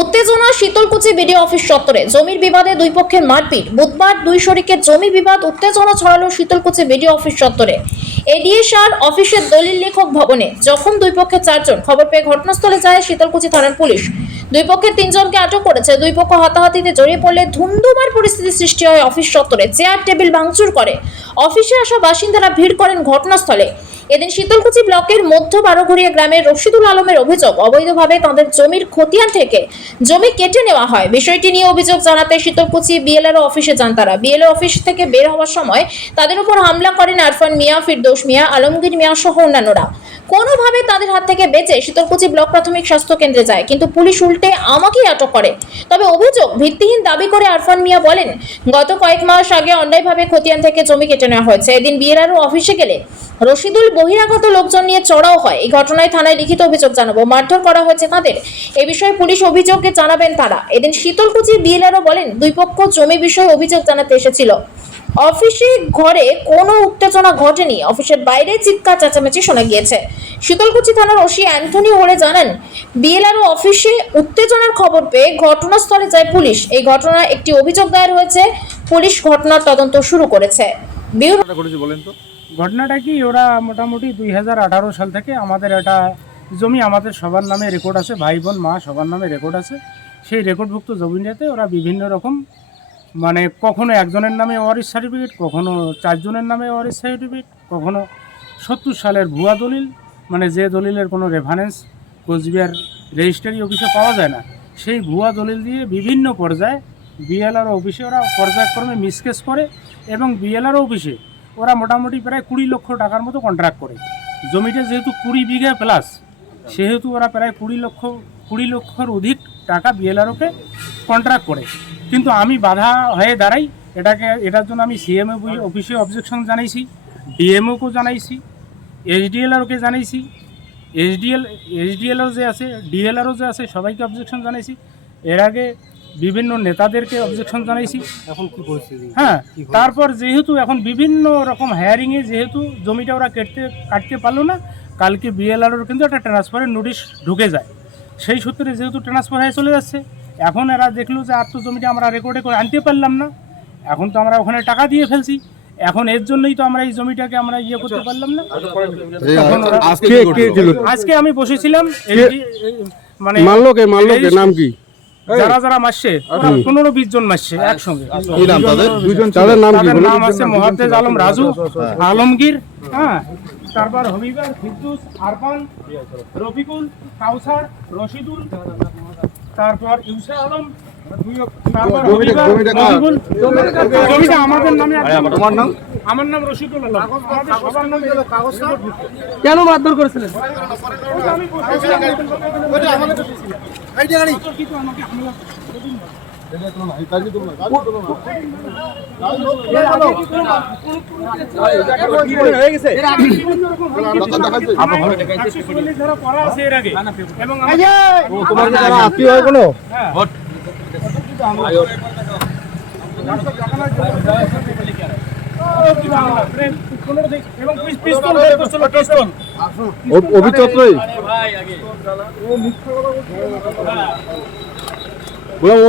উত্তেজনা Sitalkuchi BDO office চত্বরে জমির বিবাদে দুই পক্ষের মারপিট। বুধবার দুই শরিকের জমি বিবাদ উত্তেজনা ছড়ালো শীতলকুচি বিডিও অফিস চত্বরে এডিএসআর অফিসের দলিল লেখক ভবনে। যখন দুই পক্ষের 4 জন খবর পেয়ে ঘটনাস্থলে যায় শীতলকুচি থানার পুলিশ। দুই পক্ষের 3 জনকে আটক করেছে। দুই পক্ষ হাতাহাতিতে জড়িয়ে পড়লে ধুমধুমার পরিস্থিতি সৃষ্টি হয় অফিস চত্বরে। চেয়ার টেবিল ভাঙচুর করে অফিসে আসা বাসিন্দারা ভিড় করেন ঘটনাস্থলে। এদিন শীতলকুচি ব্লকের মধ্য বারোঘরিয়া গ্রামের রশিদুল আলমের অভিযোগ, অবৈধভাবে তাদের জমির খতিয়ান থেকে জমি কেটে নেওয়া হয়। বিষয়টি নিয়ে অভিযোগ জানাতে শীতলকুচি বিএলআরও অফিসে যান তারা। বিএলআর অফিস থেকে বের হওয়ার সময় তাদের উপর হামলা করেন আরফান মিয়া, ফিরদৌস মিয়া, আলমগীর মিয়া সহ অন্যান্যরা। কোনোভাবে তাদের হাত থেকে বেঁচে শীতলকুচি ব্লক প্রাথমিক স্বাস্থ্য কেন্দ্রে যায়, কিন্তু পুলিশ উল্টে আমাকেই আটক করে। তবে অভিযোগ ভিত্তিহীন দাবি করে আরফান মিয়া বলেন, গত কয়েক মাস আগে অন্যায়ভাবে খতিয়ান থেকে জমি কেটে নেওয়া হয়েছে। এদিন বিএলআরও অফিসে গেলে রশিদুল বহিরাগত লোকজন নিয়ে চড়াও হয়। এই ঘটনায় থানায় লিখিত অভিযোগ জানাবো, মারধর করা হয়েছে তাদের। এই বিষয়ে পুলিশ অভিযোগকে জানাবেন তারা। এদিন শীতলকুচি বিএলআরও বলেন, দুই পক্ষ জমি বিষয়ে অভিযোগ জানাতে এসেছিল। অফিসে ঘরে কোনো উত্তেজনা ঘটেনি, অফিসের বাইরে চিৎকার চেঁচামেচি শোনা গিয়েছে। শীতলকুচি থানার ওসি অ্যান্থনি হোরে জানান, বিএলআরও অফিসে উত্তেজনার খবর পেয়ে ঘটনাস্থলে যায় পুলিশ। এই ঘটনায় একটি অভিযোগ দায়ের হয়েছে। পুলিশ ঘটনার তদন্ত শুরু করেছে। ঘটনাটা কি, ওরা মোটামুটি 2018 সাল থেকে আমাদের একটা জমি আমাদের সবার নামে রেকর্ড আছে, ভাই বোন মা সবার নামে রেকর্ড আছে। সেই রেকর্ডভুক্ত জমিটাতে ওরা বিভিন্ন রকম মানে কখনো একজনের নামে ওয়ারিশ সার্টিফিকেট, কখনো 4 জনের নামে ওয়ারিশ সার্টিফিকেট, কখনো 70 সালের ভুয়া দলিল, মানে যে দলিলের কোনো রেফারেন্স কোচবিহার রেজিস্ট্রারি অফিসে পাওয়া যায় না, সেই ভুয়া দলিল দিয়ে বিভিন্ন পর্যায়ে বিএলআরও অফিসে ওরা পর্যায়ক্রমে মিসকেস করে এবং বিএলআরও অফিসে ওরা মোটামুটি প্রায় 20 লক্ষ টাকার মতো কন্ট্রাক্ট করে। জমিটা যেহেতু 20 বিঘা প্লাস, সেহেতু ওরা প্রায় 20 লক্ষর অধিক টাকা বিএলআরওকে কন্ট্রাক্ট করে। কিন্তু আমি বাধা হয়ে দাঁড়াই, এটার জন্য আমি সিএমও অফিসে অবজেকশন জানাইছি, ডিএমওকেও জানাইছি, এসডিএলআরওকে জানাইছি, এসডিএলও যে আছে, ডিএলআরও যে আছে, সবাইকে অবজেকশন জানাইছি। এর আগে বিভিন্ন নেতাদেরকে অবজেকশন জানাইছি। এখন কি পরিস্থিতি? হ্যাঁ, তারপর যেহেতু এখন বিভিন্ন রকম হায়ারিংয়ে যেহেতু জমিটা ওরা কাটতে পারলো না, কালকে বিএলআরওর কিন্তু একটা ট্রান্সফারের নোটিশ ঢুকে যায়। সেই সূত্রে যেহেতু ট্রান্সফার হয়ে চলে যাচ্ছে, এখন এরা দেখলো যে আর তো জমিটা আমরা রেকর্ডে করে আনতে পারলাম না, এখন তো আমরা ওখানে টাকা দিয়ে ফেলছি, এখন এর জন্যই তো আমরা এই জমিটাকে আমরা করতে পারলাম না। আজকে আমি বসেছিলাম, মানে নাম কি, যারা যারা মারছে 15-20 জন মারছে একসঙ্গে। তাদের নাম আছে মোহাদ্দেজ আলম রাজু, আলমগীর, হ্যাঁ, তারপর হবিবার, ফিরদৌস, আরফান, রফিকুল, কাউসার, রশিদুল, তারপর ইউসা আলম, তারপর হবিবার, রফিকুল। জমিটা আমাদের নামে। আমার নাম রশিদুল আলম। আমাদের সবার নামে কাগজটা কেন মারধর করেছিলেন? আমি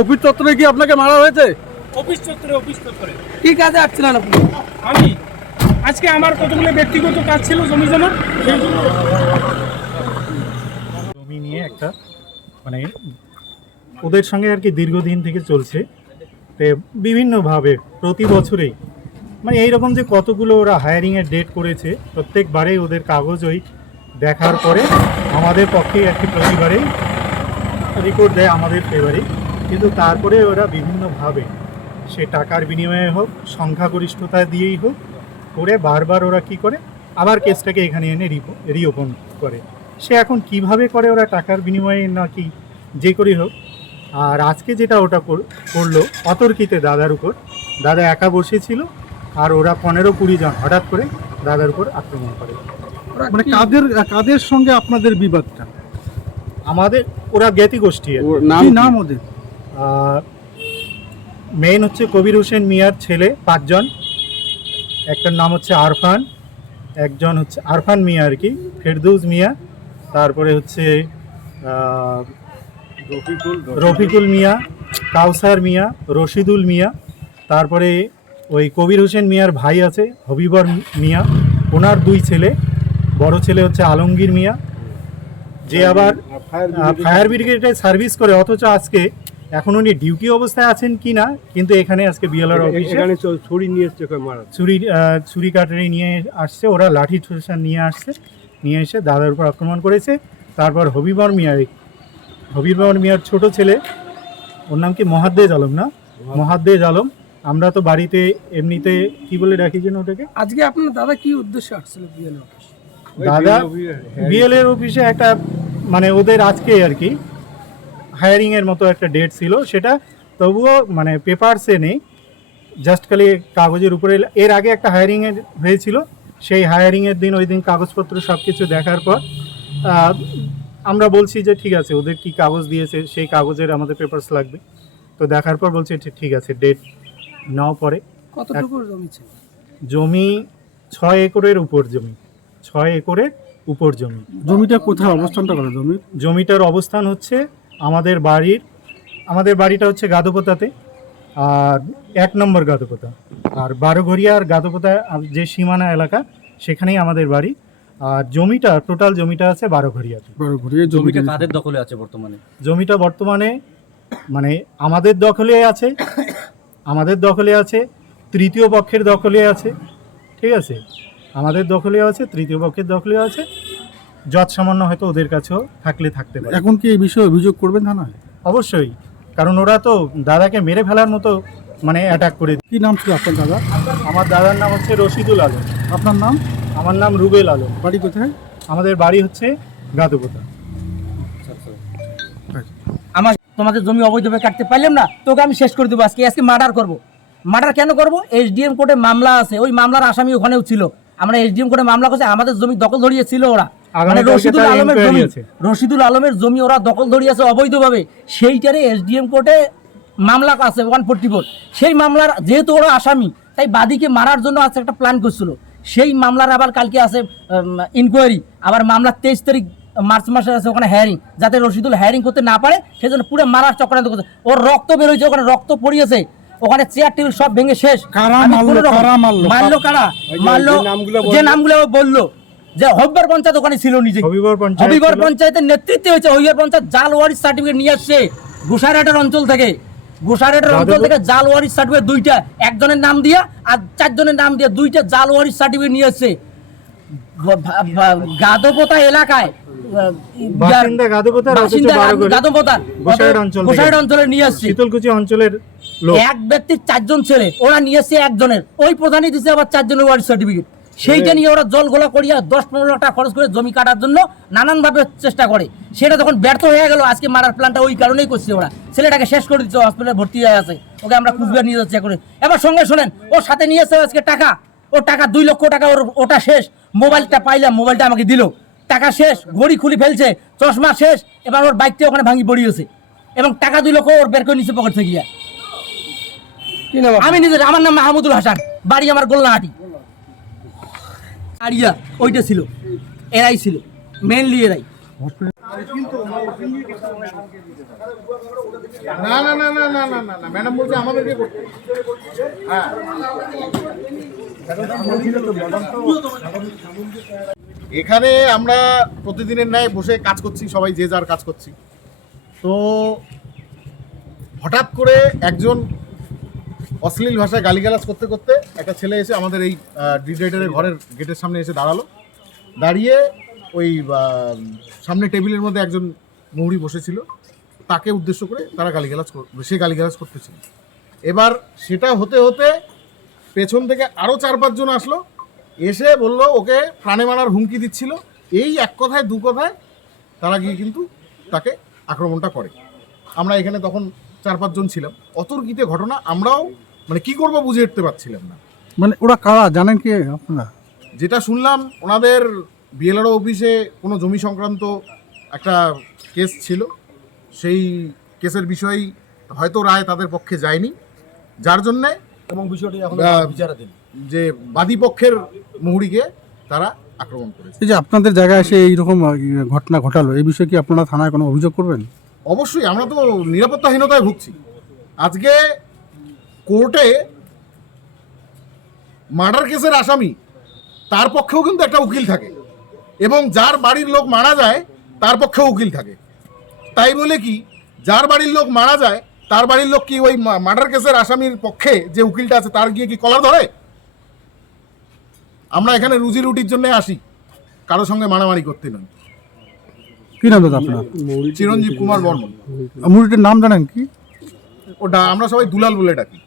অফিস চত্বরে কি আপনাকে মারা হয়েছে? অফিস চত্বরে কি কাজে আসছিলেন আপনি? আমি আজকে আমার কতগুলো ব্যক্তিগত কাজ ছিল জমি জমার, জমি নিয়ে একটা মানে ওদের সঙ্গে আর কি দীর্ঘদিন থেকে চলছে। তো বিভিন্নভাবে প্রতি বছরেই মানে এইরকম যে কতগুলো ওরা হায়ারিংয়ের ডেট করেছে, প্রত্যেকবারেই ওদের কাগজ ওই দেখার পরে আমাদের পক্ষে আর কি প্রতিবারেই রিপোর্ট দেয় আমাদের ফেভারে। কিন্তু তারপরে ওরা বিভিন্নভাবে সে টাকার বিনিময়ে হোক, সংখ্যাগরিষ্ঠতা দিয়েই হোক করে বারবার ওরা কি করে আবার কেসটাকে এখানে এনে রিওপেন করে। সে এখন কিভাবে করে ওরা টাকার বিনিময়ে নাকি যে করেই হোক। আর আজকে যেটা ওটা করলো অতর্কিতে দাদার উপর, দাদা একা বসেছিল আর ওরা 15-20 জন হঠাৎ করে দাদার উপর আক্রমণ করে। মানে কাদের সঙ্গে আপনাদের বিবাদটা? আমাদের ওরা জ্ঞাতি গোষ্ঠী। নাম ওদের মেইন হচ্ছে কবির হোসেন মিয়ার ছেলে 5 জন, একটার নাম হচ্ছে আরফান, একজন হচ্ছে আরফান মিয়া আর কি, ফেরদৌস মিয়া, তারপরে হচ্ছে রফিকুল মিয়া, কাউসার মিয়া, রশিদুল মিয়া, তারপরে ওই কবির হোসেন মিয়ার ভাই আছে হবিবর মিয়া, ওনার 2 ছেলে, বড় ছেলে হচ্ছে আলমগীর মিয়া, যে আবার ফায়ার ব্রিগেডে সার্ভিস করে, অথচ আজকে এখন উনি ডিউটি অবস্থায় আছেন কি না, কিন্তু এখানে আজকে বিএলআর অফিসে ছুরি নিয়ে এসছে ছুরি কাটারি নিয়ে আসছে, ওরা লাঠি ঠোসা নিয়ে এসে দাদার উপর আক্রমণ করেছে। তারপর হবিবর মিয়ার ছোট ছেলে, ওর নাম কি মহাদ্দেজ আলম না, মহাদ্দেজ আলম, আমরা তো বাড়িতে এমনিতে কি বলে ডাকি যেন ওটাকে। আজকে আপনার দাদা কি উদ্দেশ্যে আসছিল বিএলও অফিস? দাদা বিএলএর অফিসে একটা মানে ওদের আজকে আর কি হায়ারিংয়ের মতো একটা ডেট ছিল, সেটা তবুও মানে পেপারসে নেই, জাস্ট খালি কাগজের উপরে। এর আগে একটা হায়ারিংয়ের হয়েছিল, সেই হায়ারিংয়ের দিন ওই দিন কাগজপত্র সব কিছু দেখার পর আমরা বলছি যে ঠিক আছে, ওদের কি কাগজ দিয়েছে সেই কাগজের আমাদের পেপারস লাগবে, তো দেখার পর বলছে ঠিক আছে ডেট নাও পরে। কতটুকু জমি ছিল? জমি 6 একরের উপর জমি, 6 একরের উপর জমি। জমিটা কোথায় অবস্থানটা করে জমিটার অবস্থান হচ্ছে আমাদের বাড়িটা হচ্ছে গাদোপোতাতে, আর 1 নম্বর গাদোপোতা, আর 12 ঘরিয়া আর গাদোপোতা যে সীমানা এলাকা সেখানেই আমাদের বাড়ি। আর টোটাল জমিটা আছে 12 ঘরিয়াতে। জমিটা কাদের দখলে আছে বর্তমানে? জমিটা বর্তমানে মানে আমাদের দখলে আছে, তৃতীয় পক্ষের দখলে আছে, ঠিক আছে, আমাদের দখলে আছে, তৃতীয় পক্ষের দখলে আছে, যত সামান্য হয়তো ওদের কাছেও থাকতে পারে। এখন কি এই বিষয়ে অভিযোগ করবেন থানায়? অবশ্যই, কারণ ওরা তো দাদাকে মেরে ফেলার মতো মানে অ্যাটাক করে। কি নাম ছিল আপনার দাদা? আমার দাদার নাম হচ্ছে রশিদুল আলম। আপনার নাম? আমার নাম রুবেল আলম। বাড়ি কোথায়? আমাদের বাড়ি হচ্ছে গাদোপোতা। আমার তোমাদের জমি অবৈধভাবে কাটতে পারলাম না, তোকে আমি শেষ করে দেবো। আজকে মার্ডার করবো। মার্ডার কেন করবো? এসডিএম কোর্টে মামলা আছে, ওই মামলার আসামি ওখানেও ছিল। আমরা এসডিএম কোর্টে মামলা করছি, আমাদের জমি দখল ধরিয়েছিল ওরা, মানে রশিদুল আলমের জমি ওরা দখল ধরিয়েছে অবৈধভাবে। সেইটারে এসডিএম কোর্টে মামলা আছে 144। সেই মামলার যেহেতু ওরা আসামি, তাই বাদীকে মারার জন্য আজকে একটা প্ল্যান করছিল। সেই মামলার আবার কালকে আছে ইনকোয়ারি, আবার মামলার 23 তারিখ মার্চ মাসে আছে ওখানে হায়ারিং, যাতে রশিদুল হায়ারিং করতে না পারে সেই জন্য পুরো মারার চক্রান্ত করছে। ওর রক্ত বেরোয়েছে, ওখানে রক্ত পড়িয়েছে, ওখানে চেয়ার টেবিল সব ভেঙে শেষ। মারলো কারা? মারলো যে নামগুলো বললো, যে হবিবর পঞ্চায়েত ওখানে ছিল, নিজে হবিবর পঞ্চায়েতের নেতৃত্বে হয়েছে। হবিবর পঞ্চায়েত জাল ওয়ারিশ সার্টিফিকেট নিয়ে আসছে গোসাইরহাটের অঞ্চল থেকে, জাল ওয়ারিশ সার্টিফিকেট 2টা, একজনের নাম দিয়া আর 4 জনের নাম দিয়া 2টা জাল ওয়ারিশ সার্টিফিকেট নিয়ে আসছে গাদোপোতা এলাকায়, গোসাইরহাট অঞ্চলে নিয়ে আসছে। শীতলকুচি অঞ্চলের এক ব্যক্তির 4 জন ছেলে, ওরা নিয়ে আসছে একজনের, ওই প্রধানই দিচ্ছে আবার 4 জনের ওয়ারিশ সার্টিফিকেট। সেইটা নিয়ে ওরা জল গোলা করিয়া 10-15 লাখ টাকা খরচ করে জমি কাটার জন্য নানানভাবে চেষ্টা করে। সেটা যখন ব্যর্থ হয়ে গেল, আজকে মারার প্ল্যানটা ওই কারণেই করছে ওরা। ছেলেটাকে শেষ করে দিচ্ছে, হসপিটালে ভর্তি হয়ে আছে, ওকে আমরা কুচবিহার নিয়ে যাচ্ছি করে। এবার সঙ্গে শোনেন, ওর সাথে নিয়ে এসে আজকে টাকা, ওর টাকা 2 লক্ষ টাকা, ওটা শেষ। মোবাইলটা পাইলাম, মোবাইলটা আমাকে দিল, টাকা শেষ, ঘড়ি খুলে ফেলছে, চশমা শেষ। এবার ওর বাইকটা ওখানে ভাঙি পড়িয়েছে এবং টাকা 2 লক্ষ ওর বের করে নিচে পকেট থেকে গিয়া। আমি নিজে, আমার নাম মাহমুদুল হাসান, বাড়ি আমার গোলনাহাটি। আরিয়া ওইটা ছিল, এরাই ছিল মেনলি, এরাই। না না না না না না না না ম্যাডাম বলছে আমাদেরকে করতে। হ্যাঁ, এখানে আমরা প্রতিদিনের ন্যায় বসে কাজ করছি, সবাই যে যার কাজ করছি। তো হঠাৎ করে একজন অশ্লীল ভাষায় গালিগালাজ করতে করতে একটা ছেলে এসে আমাদের এই ডিডাইটারের ঘরের গেটের সামনে এসে দাঁড়িয়ে ওই সামনে টেবিলের মধ্যে একজন মৌরি বসেছিল, তাকে উদ্দেশ্য করে তারা গালিগালাজ করতেছিল। এবার সেটা হতে হতে পেছন থেকে আরও 4-5 জন আসলো, এসে বলল ওকে প্রাণে মারার হুমকি দিচ্ছিল। এই এক কথায় 2 কথায় তারা গিয়ে কিন্তু তাকে আক্রমণটা করে। আমরা এখানে তখন 4-5 জন ছিলাম, অতর্কিতে ঘটনা, আমরাও মানে কি করবো বুঝে উঠতে পারছিলাম না। মানে ওরা কারা জানেন কি আপনারা? যেটা শুনলাম, ওনাদের বিএলআরও অফিসে কোনো জমি সংক্রান্ত একটা কেস ছিল, সেই কেসের বিষয়েই হয়তো রায় তাদের পক্ষে যায়নি, যার জন্যে এবং বিষয়টি এখন বিচারাধীন, যে বাদী পক্ষের মুহুরিকে তারা আক্রমণ করেছে। এই যে আপনাদের জায়গায় এসে এইরকম ঘটনা ঘটালো, এই বিষয়ে কি আপনারা থানায় কোনো অভিযোগ করবেন? অবশ্যই, আমরা তো নিরাপত্তাহীনতায় ভুগছি। আজকে কোর্টে মার্ডার কেসের আসামি, তার পক্ষেও কিন্তু একটা উকিল থাকে, এবং যার বাড়ির লোক মারা যায় তার পক্ষেও উকিল থাকে। তাই বলে কি যার বাড়ির লোক মারা যায় তার বাড়ির লোক কি ওই মার্ডার কেসের আসামির পক্ষে যে উকিলটা আছে তার গিয়ে কি কলার ধরে? আমরা এখানে রুজি রুটির জন্য আসি, কারোর সঙ্গে মারামারি করতে নয়। কি নাম দাদা আপনার? চিরঞ্জীব কুমার বর্মন। মুরগিটার নাম জানেন কি? ওটা আমরা সবাই দুলাল বলে ডাকি।